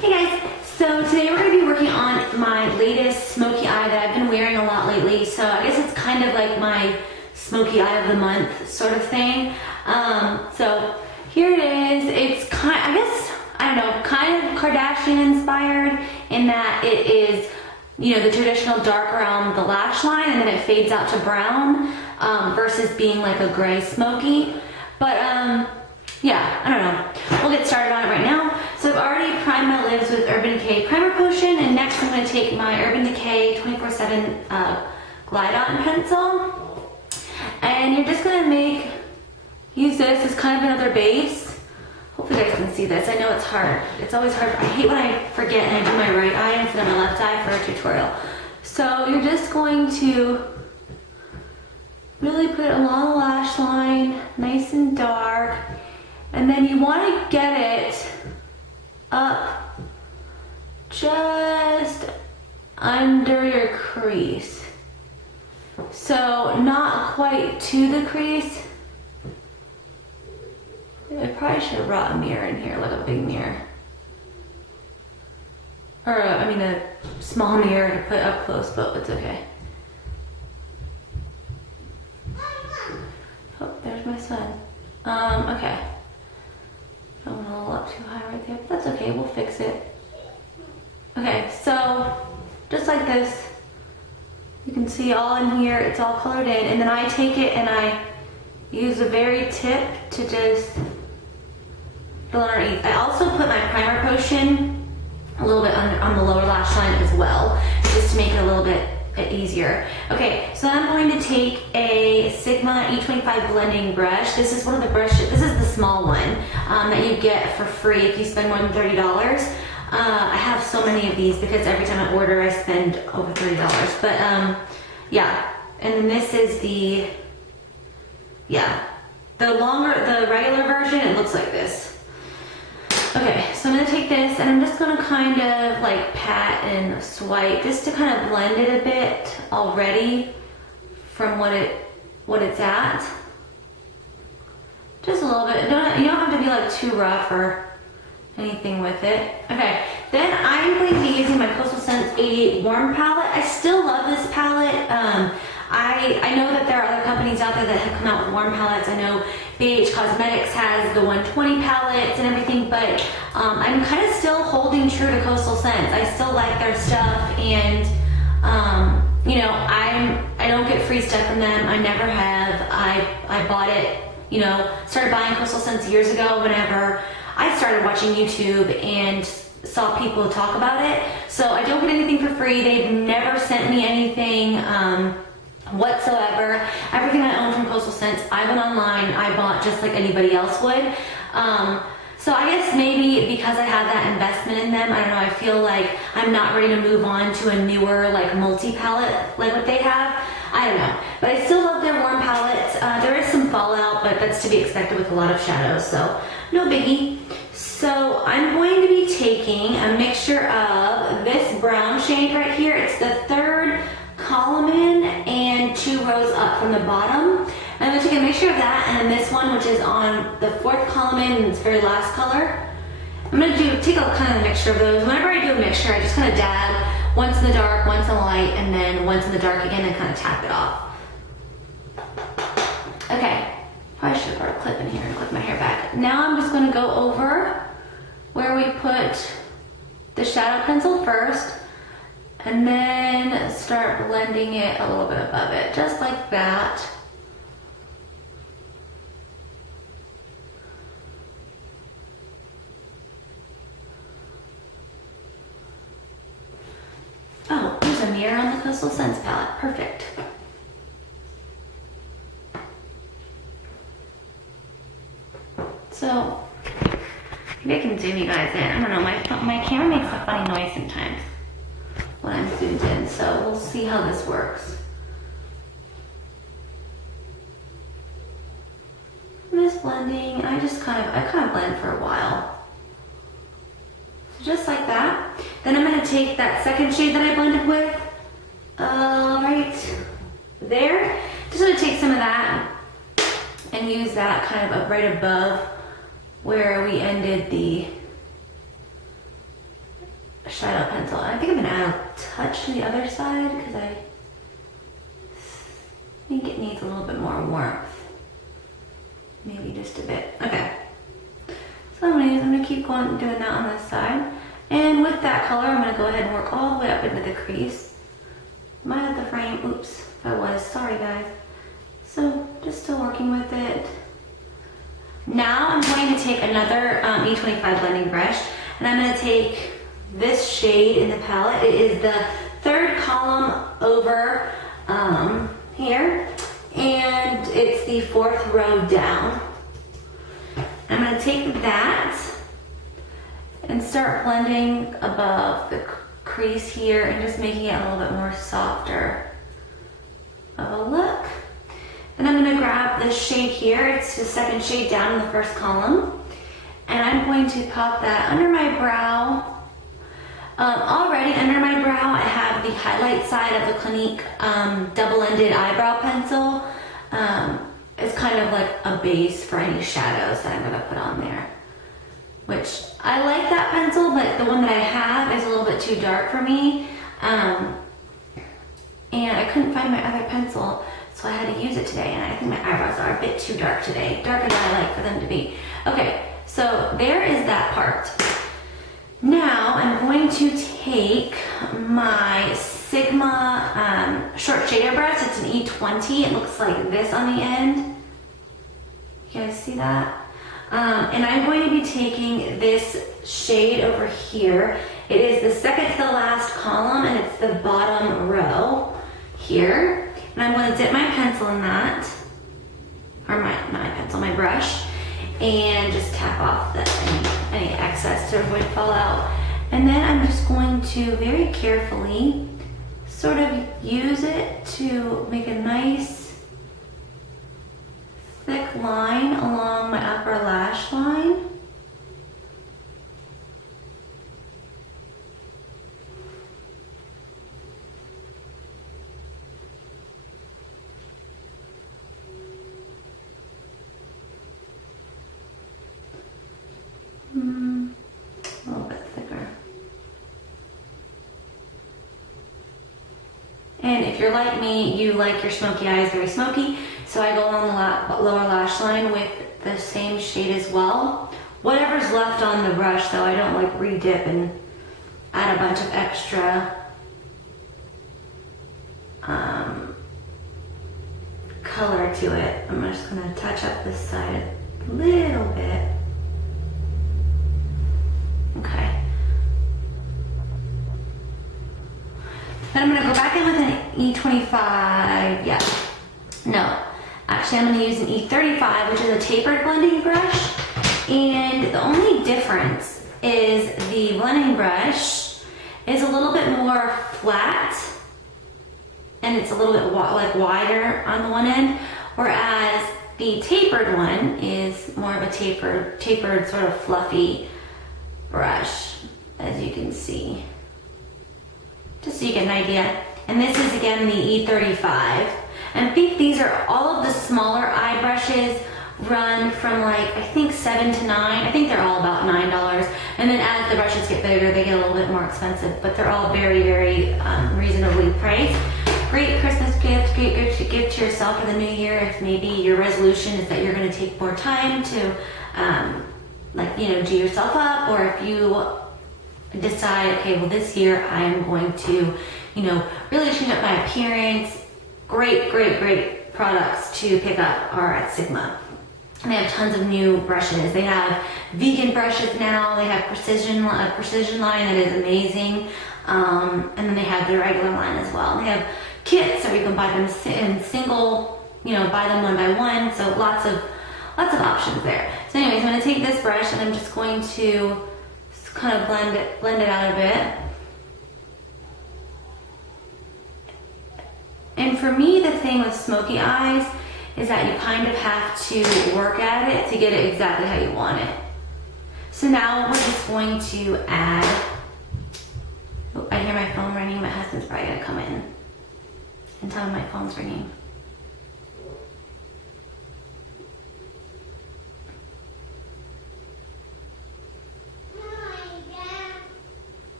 Hey guys, so today we're going to be working on my latest smoky eye that I've been wearing a lot lately. So I guess it's kind of like my smoky eye of the month sort of thing. So here it is. It's kind of Kardashian inspired in that it is, the traditional dark around the lash line and then it fades out to brown versus being like a gray smoky. But yeah, I don't know. We'll get started on it right now. So I've already primed my lids with Urban Decay Primer Potion, and next I'm going to take my Urban Decay 24/7 Glide On pencil, and you're just going to use this as kind of another base. Hopefully you guys can see this. I know it's hard. It's always hard. I hate when I forget and I do my right eye instead of my left eye for a tutorial. So you're just going to really put it along the lash line, nice and dark. And then you want to get it up just under your crease. So not quite to the crease. I probably should have brought a mirror in here, like a big mirror. Or, a small mirror to put up close, but it's okay. Oh, there's my son. Okay. I went a little up too high right there, but that's okay, we'll fix it. Okay, so just like this, you can see all in here, it's all colored in, and then I take it and I use the very tip to just fill underneath. I also put my primer potion a little bit on the lower lash line as well, just to make it a little bit easier. Okay, so I'm going to take a Sigma E25 blending brush. This is one of the brushes, this is the small one that you get for free if you spend more than $30. I have so many of these because every time I order I spend over $30. But yeah, and then this is the regular version, it looks like this. Okay, so I'm gonna take this and I'm just gonna kind of like pat and swipe just to kind of blend it a bit already from what it's at. Just a little bit. You don't have to be like too rough or anything with it. Okay, then I'm going to be using my Coastal Scents 88 Warm palette. I still love this palette. I know that there are other companies out there that have come out with warm palettes. I know BH Cosmetics has the 120 palettes and everything, but I'm kind of still holding true to Coastal Scents. I still like their stuff, and I don't get free stuff from them. I never have. I bought it, started buying Coastal Scents years ago whenever I started watching YouTube and saw people talk about it. So I don't get anything for free. They've never sent me anything whatsoever. Everything I own from Coastal Scents, I went online, I bought just like anybody else would. So I guess maybe because I have that investment in them, I don't know, I feel like I'm not ready to move on to a newer like multi-palette like what they have. I don't know, but I still love their warm palettes. There is some fallout, but that's to be expected with a lot of shadows, so no biggie. So I'm going to be taking a mixture of this brown shade right here. It's the third column in and 2 rows up from the bottom. I'm going to take a mixture of that and then this one, which is on the 4th column in its very last color. I'm going to take a kind of mixture of those. Whenever I do a mixture, I just kind of dab once in the dark, once in the light, and then once in the dark again and kind of tap it off. Okay, probably should have brought a clip in here and clip my hair back. Now I'm just going to go over where we put the shadow pencil first, and then start blending it a little bit above it, just like that. Oh, there's a mirror on the Coastal Scents palette, perfect. So, maybe I can zoom you guys in. I don't know, my camera makes a funny noise sometimes when I'm zoomed in, so we'll see how this works. I'm just blending, I kind of blend for a while. So just like that. Then I'm going to take that second shade that I blended with, right there. Just going to take some of that and use that kind of right above where we ended the shadow pencil. I think I'm gonna add a touch to the other side because I think it needs a little bit more warmth. Maybe just a bit. Okay. So I'm gonna keep doing that on this side. And with that color, I'm gonna go ahead and work all the way up into the crease. Might have to frame, oops, if I was, sorry guys. So just still working with it. Now I'm going to take another E25 blending brush, and I'm gonna take this shade in the palette. It is the third column over here, and it's the fourth row down. I'm gonna take that and start blending above the crease here and just making it a little bit more softer of a look. And I'm gonna grab this shade here. It's the second shade down in the first column. And I'm going to pop that under my brow. Already under my brow, I have the highlight side of the Clinique double-ended eyebrow pencil. It's kind of like a base for any shadows that I'm gonna put on there. Which, I like that pencil, but the one that I have is a little bit too dark for me. And I couldn't find my other pencil, so I had to use it today, and I think my eyebrows are a bit too dark today. Darker than I like for them to be. Okay, so there is that part. Now I'm going to take my Sigma short shader brush. It's an E20. It looks like this on the end. You guys see that? And I'm going to be taking this shade over here. It is the second to the last column, and it's the bottom row here. And I'm going to dip my pencil in that, or not my pencil, my brush, and just tap off any excess to avoid fallout. And then I'm just going to very carefully sort of use it to make a nice thick line along my upper lash line. A little bit thicker. And if you're like me, you like your smoky eyes very smoky, so I go along the lower lash line with the same shade as well. Whatever's left on the brush, though, I don't like re-dip and add a bunch of extra color to it. I'm just gonna touch up this side a little bit. Okay. Then I'm gonna go back in with an E25, yeah. No, actually I'm gonna use an E35, which is a tapered blending brush. And the only difference is the blending brush is a little bit more flat, and it's a little bit wider on the one end, whereas the tapered one is more of a tapered sort of fluffy brush, as you can see. Just so you get an idea. And this is again the E35. And I think these are all of the smaller eye brushes run from like, I think 7 to 9. I think they're all about $9. And then as the brushes get bigger, they get a little bit more expensive, but they're all very, very reasonably priced. Great Christmas gift, great gift to yourself for the new year if maybe your resolution is that you're gonna take more time to do yourself up, or if you decide, okay, well this year I am going to, really change up my appearance. Great products to pick up are at Sigma. And they have tons of new brushes. They have vegan brushes now. They have a precision line that is amazing. And then they have the regular line as well. And they have kits, so you can buy them in single, buy them one by one. So lots of options there. So anyways, I'm gonna take this brush and I'm just going to kind of blend it out a bit. And for me, the thing with smoky eyes is that you kind of have to work at it to get it exactly how you want it. So now we're just going to add, oh, I hear my phone ringing. My husband's probably gonna come in and tell me my phone's ringing.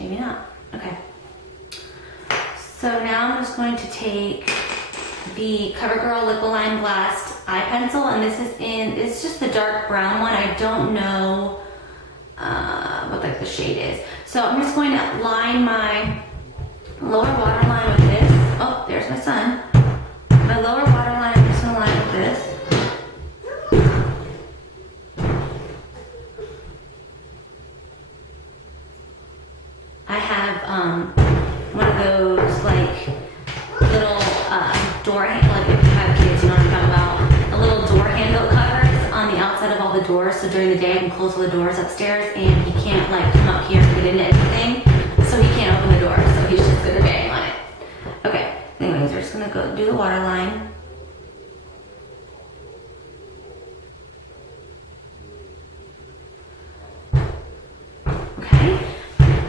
Maybe not. Okay. So now I'm just going to take the CoverGirl Liqualine Blast eye pencil, and it's just the dark brown one. I don't know what like the shade is. So I'm just going to line my lower waterline with this. Oh, there's my son. My lower waterline, I'm just going to line with this. I have one of those like little door handle, like if you have kids, you know what I'm talking about, a little door handle covers on the outside of all the doors, so during the day I can close all the doors upstairs and he can't like come up here and get into anything, so he can't open the door, so he's just gonna bang on it. Okay, anyways, we're just gonna go do the water line. Okay,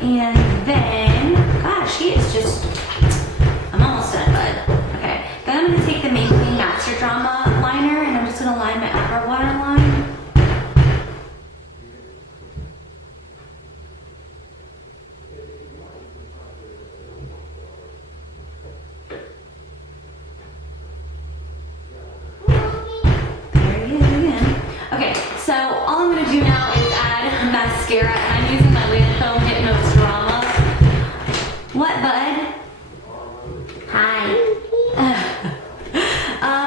and then, gosh, he is just, I'm almost done, bud. Okay, then I'm gonna take the Maybelline Master Drama liner and I'm just gonna line my upper waterline. There he is again. Okay, so all I'm gonna do now is add mascara, and I'm using my Lancome Hypnose Drama. What, bud? Hi.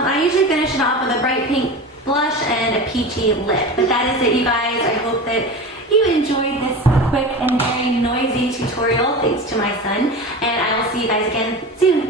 I usually finish it off with a bright pink blush and a peachy lip. But that is it, you guys. I hope that you enjoyed this quick and very noisy tutorial, thanks to my son. And I will see you guys again soon.